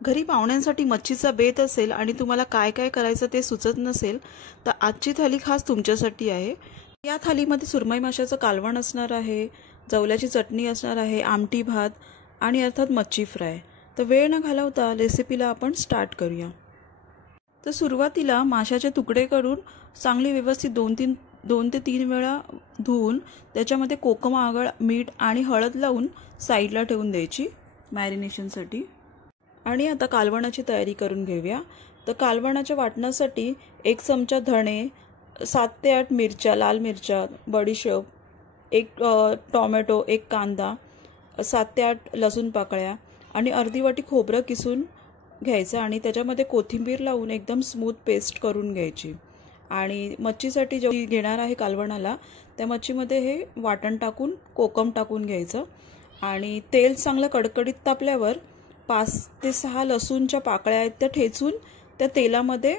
घरी पाहुण्यांसाठी मच्छीचा बेत असेल आणि तुम्हाला काय काय करायचं ते सुचत नसेल तर आजची थाली खास तुमच्यासाठी आहे। या थालीमध्ये सुरमई माशाचं कालवण असणार आहे, जवल्याची चटणी असणार आहे, आमटी भात आणि अर्थात मच्छी फ्राय। तर वेळ न घालवता रेसिपीला आपण स्टार्ट करूया। तर सुरुवातीला माशाचे तुकडे करून चांगली व्यवस्थित 2 ते 3 वेळा धुवून त्याच्यामध्ये कोकम, आगळ, मीठ आणि हळद लावून साईडला ठेवून द्यायची मॅरिनेशनसाठी। आणि आता कालवणाची तयारी करून घेऊया। तर कालवणाच्या वाटणासाठी 1 चमचा धणे, 7 ते 8 मिरच्या, लाल मिरच्या, बडीशेप, 1 टोमॅटो, 1 कांदा, 7 ते 8 लसूण पाकळ्या आणि अर्धी वाटी खोबरं किसून घ्यायचं आणि त्याच्यामध्ये कोथिंबीर लावून एकदम स्मूथ पेस्ट करून घ्यायची। आणि मच्छीसाठी जे घेणार आहे कालवणाला त्या मच्छीमध्ये हे वाटण टाकून कोकम टाकून घ्यायचं आणि तेल चांगलं कडकडीत तापल्यावर 5 ते 6 लसूणच्या पाकळ्या आहेत त्या ठेचून त्या तेलामध्ये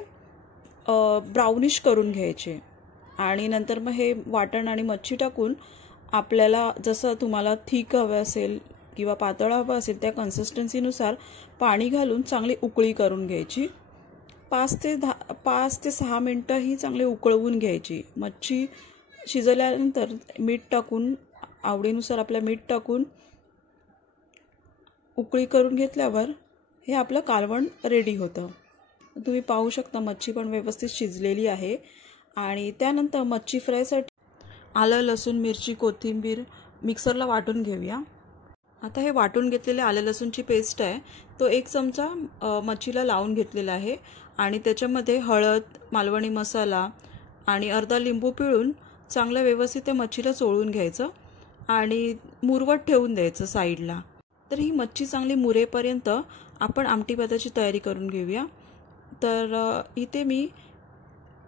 ब्राउनिश करून घ्यायचे। आणि नंतर मग हे वाटण आणि मच्छी टाकून आपल्याला जसं तुम्हाला थिक हवं असेल किंवा पातळ हवं असेल त्या कन्सिस्टन्सीनुसार पाणी घालून चांगली उकळी करून घ्यायची। 5 ते 6 मिनिटं ही चांगली उकळवून घ्यायची। मच्छी शिजल्यानंतर मीठ टाकून आवडीनुसार आपल्या मीठ टाकून उकळी करून घेतल्यावर हे आपलं कालवण रेडी होतं। तुम्ही पाहू शकता मच्छी पण व्यवस्थित शिजलेली आहे। आणि त्यानंतर मच्छी फ्रायसाठी आलं, लसूण, मिरची, कोथिंबीर मिक्सरला वाटून घेऊया। आता हे वाटून घेतलेले आलं लसूणची पेस्ट आहे तो 1 चमचा मच्छीला लावून घेतलेला आहे आणि त्याच्यामध्ये हळद, मालवणी मसाला आणि अर्धा लिंबू पिळून चांगलं व्यवस्थित त्या मच्छीला चोळून घ्यायचं आणि मुरवत ठेवून द्यायचं साईडला। तर ही मच्छी चांगली मुरेपर्यंत आपण आमटी भाताची तयारी करून घेऊया। तर इथे मी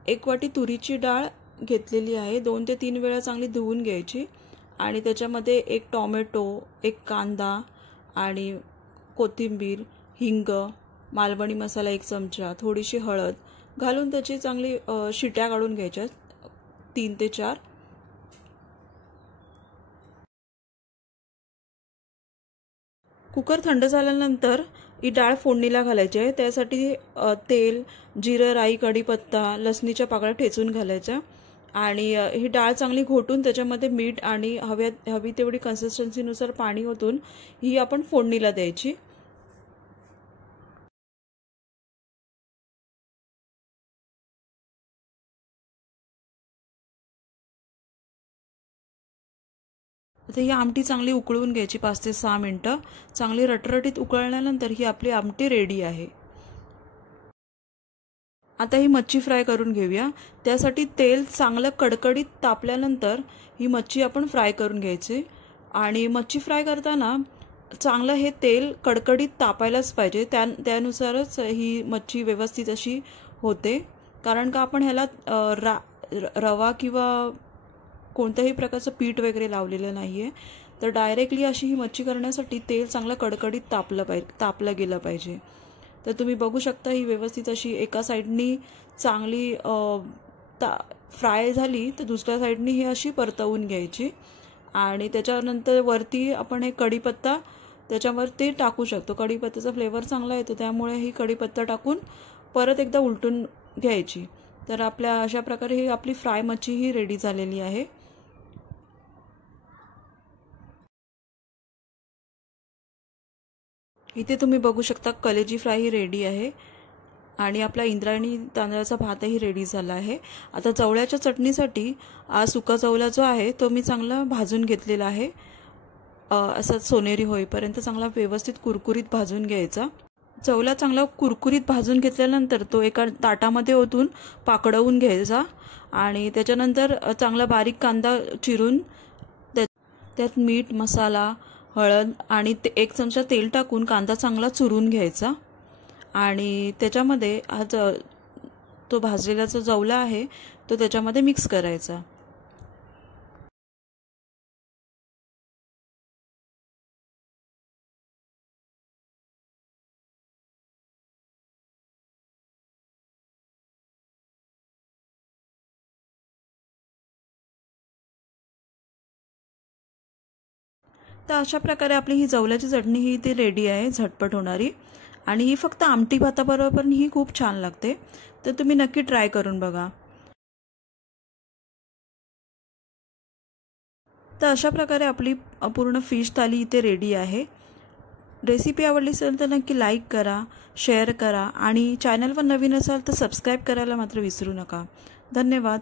1 वाटी तुरीची डाळ घेतलेली आहे, 2 ते 3 वेळा चांगली धुवून घ्यायची आणि त्याच्यामध्ये 1 टोमॅटो, 1 कांदा आणि कोथिंबीर, हिंग, मालवणी मसाला 1 चमचा, थोडीशी हळद घालून त्याची चांगली शिट्या काढून घ्यायच्या 3 ते 4। कुकर थंड झाल्यानंतर ही डाळ फोडणीला घालायची आहे। त्यासाठी तेल, जिरं, राई, कढीपत्ता, लसणीच्या पाकळ्या ठेचून घालायच्या आणि ही डाळ चांगली घोटून त्याच्यामध्ये मीठ आणि हवी तेवढी कन्सिस्टन्सीनुसार पाणी ओतून ही आपण फोडणीला द्यायची। आता ही आमटी चांगली उकळून घ्यायची 5 ते 6 मिनिटं। चांगली रटरटीत उकळल्यानंतर ही आपली आमटी रेडी आहे। आता ही मच्छी फ्राय करून घेऊया। त्यासाठी तेल चांगलं कडकडीत तापल्यानंतर ही मच्छी आपण फ्राय करून घ्यायची आणि मच्छी फ्राय करताना चांगलं हे तेल कडकडीत तापायलाच पाहिजे, त्यानुसारच ही मच्छी व्यवस्थित अशी होते। कारण का आपण ह्याला रवा किंवा कोणत्याही प्रकारचं पीठ वगैरे लावलेलं नाहीये। तर डायरेक्टली अशी ही मच्छी करण्यासाठी तेल चांगलं कडकडीत तापलं गेलं पाहिजे। तर तुम्ही बघू शकता ही व्यवस्थित अशी एका साईडनी चांगली फ्राय झाली तर दुसऱ्या साईडनी ही अशी परतवून घ्यायची आणि त्याच्यानंतर वरती आपण हे कढीपत्ता त्याच्यावर ते टाकू शकतो। कढीपत्त्याचा फ्लेवर चांगला येतो त्यामुळे ही कढीपत्ता टाकून परत एकदा उलटून घ्यायची। तर आपल्या अशा प्रकारे ही आपली फ्राय मच्छी ही रेडी झालेली आहे। इथे तुम्ही बघू शकता कलेजी फ्राय ही रेडी आहे आणि आपला इंद्रायणी तांदळाचा भातही रेडी झाला आहे। आता जवळ्याच्या चटणीसाठी सुका जवला जो आहे तो मी चांगला भाजून घेतलेला आहे, असा सोनेरी होईपर्यंत चांगला व्यवस्थित कुरकुरीत भाजून घ्यायचा। जवला चांगला कुरकुरीत भाजून घेतल्यानंतर तो एका ताटामध्ये ओतून पाकडवून घ्यायचा आणि त्याच्यानंतर चांगला बारीक कांदा चिरून त्यात मीठ, मसाला, हळद आणि 1 चमचा तेल टाकून कांदा चांगला चुरून घ्यायचा आणि त्याच्यामध्ये तो भाजलेला जो जवला आहे तो त्याच्यामध्ये मिक्स करायचा। तर अशा प्रकारे आपली ही जवल्याची चटणी ही ती रेडी आहे, झटपट होणारी। आणि ही फक्त आमटी भाताबरोबर पण ही खूप छान लागते, तर तुम्ही नक्की ट्राय करून बघा. तर अशा प्रकारे आपली पूर्ण फिश थाली इथे रेडी आहे. रेसिपी आवडली असेल तर नक्की लाईक करा, शेअर करा आणि चॅनलवर नवीन असाल तर सबस्क्राईब करायला मात्र विसरू नका. धन्यवाद.